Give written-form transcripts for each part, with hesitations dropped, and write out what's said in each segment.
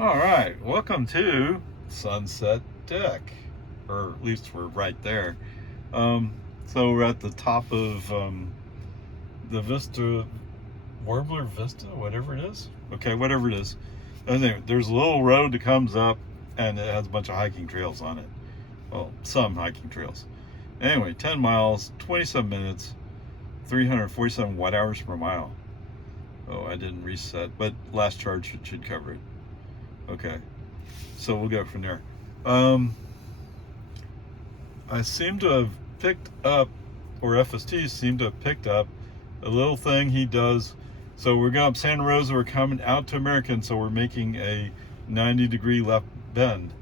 All right, welcome to Sunset Deck, or at least we're right there. So we're at the top of the Vista, Warbler Vista, whatever it is. Okay, whatever it is. Anyway, there's a little road that comes up, and it has a bunch of hiking trails on it. Well, some hiking trails. Anyway, 10 miles, 27 minutes, 347 watt hours per mile. Oh, I didn't reset, but last charge should cover it. Okay, so we'll go from there. I seem to have picked up, or FSD seemed to have picked up a little thing he does. So we're going up Santa Rosa, we're coming out to American, so we're making a 90-degree left bend.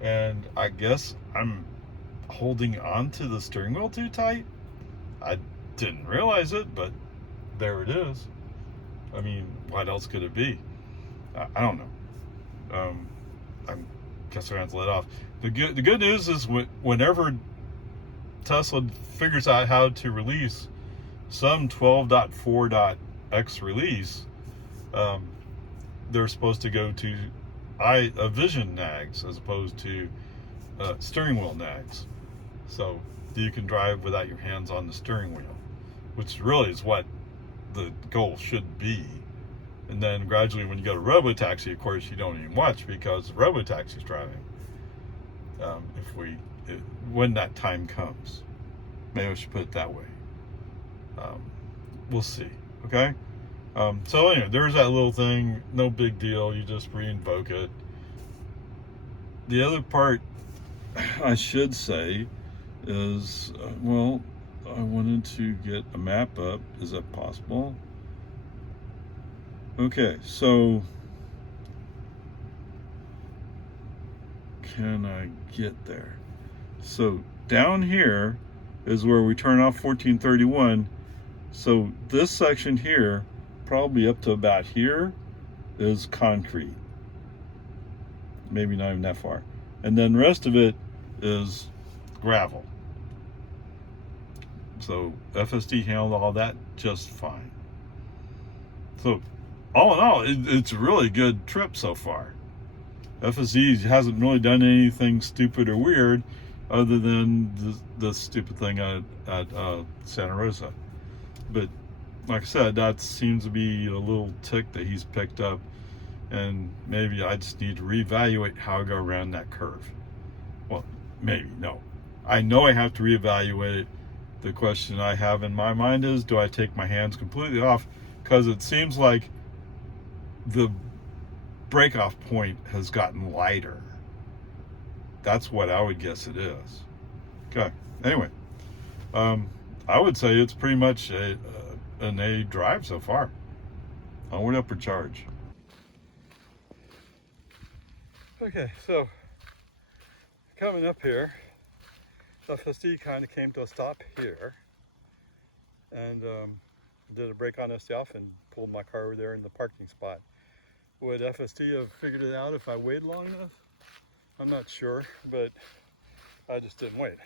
And I guess I'm holding on to the steering wheel too tight. I didn't realize it, but there it is. I mean, what else could it be? I don't know. I guess I have to let off. The good news is whenever Tesla figures out how to release some 12.4.x release, they're supposed to go to a vision nags as opposed to steering wheel nags. So you can drive without your hands on the steering wheel, which really is what the goal should be. And then gradually, when you go to robotaxi, of course, you don't even watch because robotaxi's driving. When that time comes, maybe I should put it that way. We'll see. Okay. So anyway, there's that little thing. No big deal. You just re-invoke it. The other part I should say is, well, I wanted to get a map up. Is that possible? Okay, so can I get there? So down here is where we turn off 1431. So this section here, probably up to about here, is concrete. Maybe not even that far. And then the rest of it is gravel. So FSD handled all that just fine. So all in all, it's a really good trip so far. FSD hasn't really done anything stupid or weird other than the stupid thing at Santa Rosa. But like I said, that seems to be a little tick that he's picked up, and maybe I just need to reevaluate how I go around that curve. Well, maybe, no. I know I have to reevaluate it. The question I have in my mind is, do I take my hands completely off? Because it seems like the breakoff point has gotten lighter. That's what I would guess it is. Okay. Anyway, I would say it's pretty much an A drive so far. Onward, upward charge. Okay, so coming up here, FSD kind of came to a stop here, and did a brake on SD off and pulled my car over there in the parking spot. Would FSD have figured it out if I waited long enough? I'm not sure, but I just didn't wait.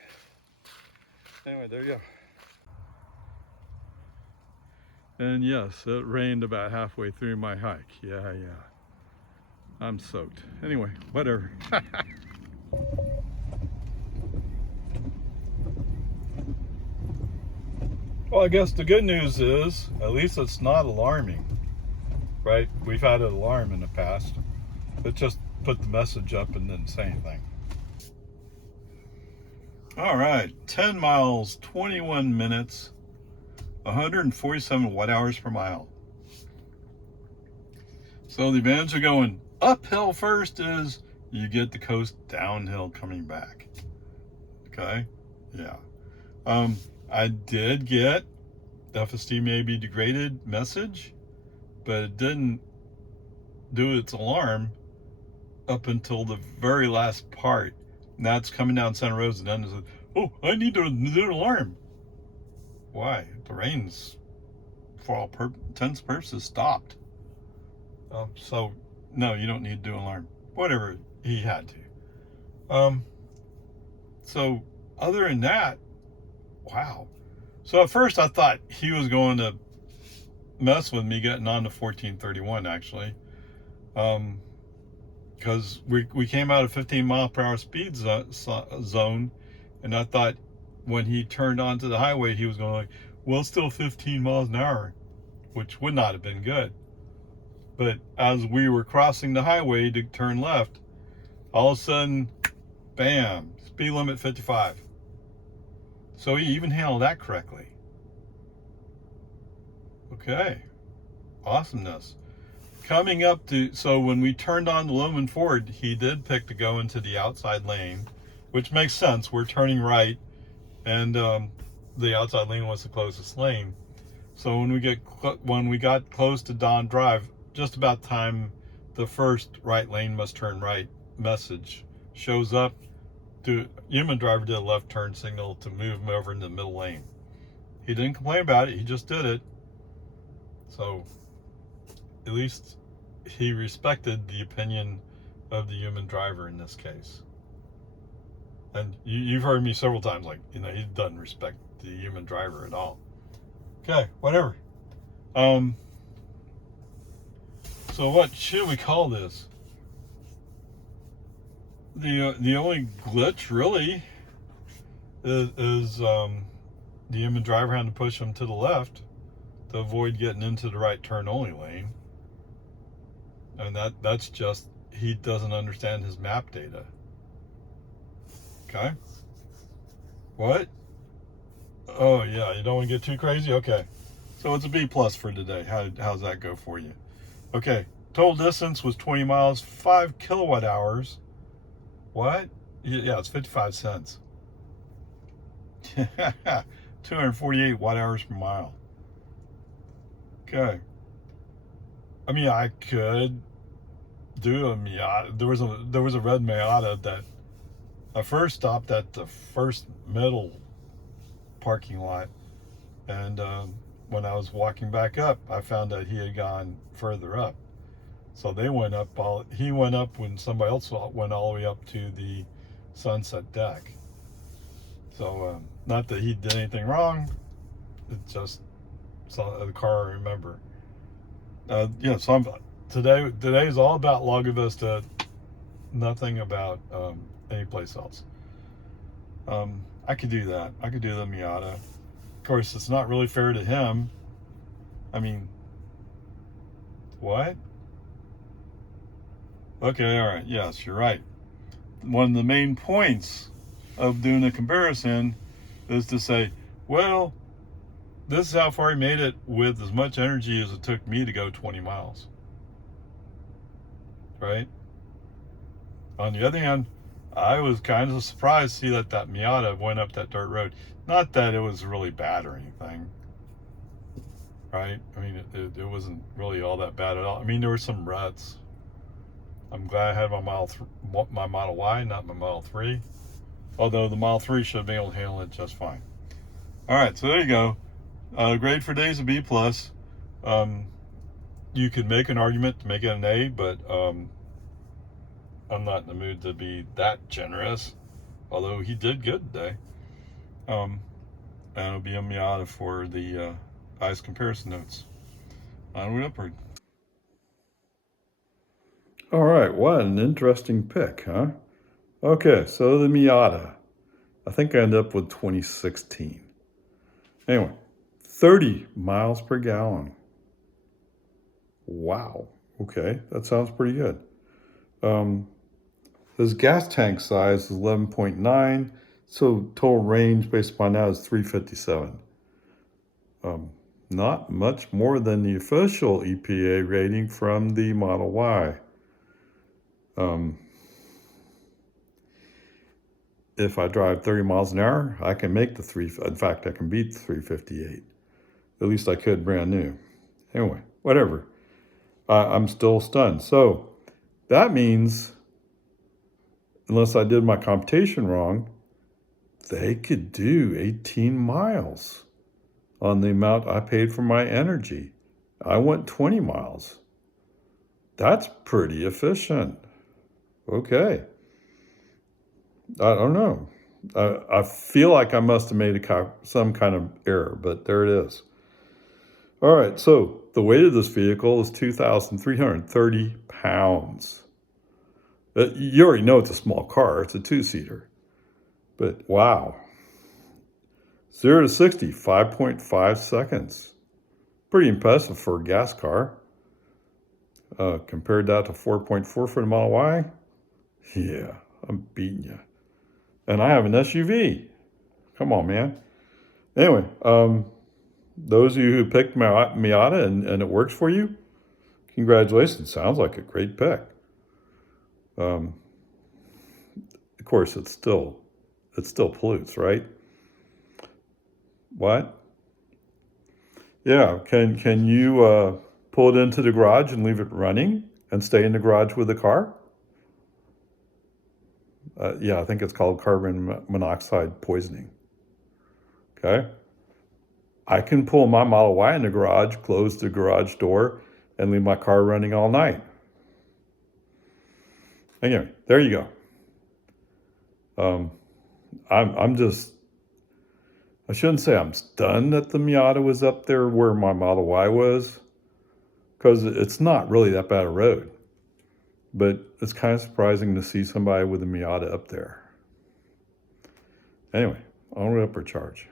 Anyway, there you go. And yes, it rained about halfway through my hike. Yeah. I'm soaked. Anyway, whatever. Well, I guess the good news is, at least it's not alarming. Right? We've had an alarm in the past. It just put the message up and didn't say anything. All right, 10 miles, 21 minutes, 147 watt hours per mile. So the advantage of going uphill first is you get the coast downhill coming back. Okay? Yeah. I did get the FSD May Be Degraded message, but it didn't do its alarm up until the very last part. And that's coming down Santa Rosa, and then it said, oh, I need to do an alarm. Why? The rain's, for all intents and purposes, stopped. So, no, you don't need to do an alarm. Whatever, he had to. So, other than that, wow. So at first I thought he was going to mess with me getting on to 1431, actually. because we came out of 15 mile per hour speed zone, and I thought when he turned onto the highway, he was going like, well, still 15 miles an hour, which would not have been good. But as we were crossing the highway to turn left, all of a sudden, bam, speed limit 55. So he even handled that correctly. Okay, awesomeness. Coming up to, so when we turned on the Lumen Ford, he did pick to go into the outside lane, which makes sense. We're turning right, and the outside lane was the closest lane. So when we got close to Don Drive, just about time the first right lane must turn right message shows up, the human driver did a left turn signal to move him over into the middle lane. He didn't complain about it, he just did it. So at least he respected the opinion of the human driver in this case. And you've heard me several times, like, he doesn't respect the human driver at all. Okay, whatever. So what should we call this? The only glitch really is the human driver having to push him to the left to avoid getting into the right turn only lane. And that's just, he doesn't understand his map data. Okay. What? Oh yeah, you don't want to get too crazy? Okay. So it's a B+ for today. How's that go for you? Okay. Total distance was 20 miles, 5 kilowatt hours. What? Yeah, it's 55 cents. 248 watt hours per mile. Okay. I mean, I could do a Miata. There was a red Miata that I first stopped at the first middle parking lot, and when I was walking back up, I found that he had gone further up. So they went up. He went up when somebody else went all the way up to the sunset deck. So not that he did anything wrong. It's just the car I remember. Yeah. So today is all about Lago Vista. Nothing about any place else. I could do that. I could do the Miata. Of course, it's not really fair to him. I mean, what? Okay, all right. Yes, you're right. One of the main points of doing a comparison is to say, well, this is how far he made it with as much energy as it took me to go 20 miles. Right? On the other hand, I was kind of surprised to see that Miata went up that dirt road. Not that it was really bad or anything. Right? I mean, it wasn't really all that bad at all. I mean, there were some ruts. I'm glad I had my Model Y, not my Model 3. Although the Model 3 should have been able to handle it just fine. All right, so there you go. Grade for days a B+. You could make an argument to make it an A, but I'm not in the mood to be that generous. Although he did good today. And it'll be a Miata for the eyes comparison notes. Onward, upward. All right, what an interesting pick, huh? Okay, so the Miata. I think I ended up with 2016. Anyway, 30 miles per gallon. Wow. Okay, that sounds pretty good. His gas tank size is 11.9, so total range based upon that is 357. Not much more than the official EPA rating from the Model Y. If I drive 30 miles an hour, I can make in fact, I can beat the 358. At least I could brand new. Anyway, whatever. I'm still stunned. So that means, unless I did my computation wrong, they could do 18 miles on the amount I paid for my energy. I went 20 miles. That's pretty efficient. Okay. I don't know. I feel like I must have made some kind of error, but there it is. All right, so the weight of this vehicle is 2,330 pounds. You already know it's a small car. It's a two-seater. But wow. 0 to 60, 5.5 seconds. Pretty impressive for a gas car. Compared that to 4.4 for the Model Y. Yeah, I'm beating you. And I have an SUV. Come on, man. Anyway, those of you who picked Miata and it works for you, congratulations. Sounds like a great pick. Of course, it still pollutes, right? What? Yeah. Can you pull it into the garage and leave it running and stay in the garage with the car? Yeah, I think it's called carbon monoxide poisoning. Okay. I can pull my Model Y in the garage, close the garage door, and leave my car running all night. Anyway, there you go. I shouldn't say I'm stunned that the Miata was up there where my Model Y was, because it's not really that bad a road. But it's kind of surprising to see somebody with a Miata up there. Anyway, onward, upward charge.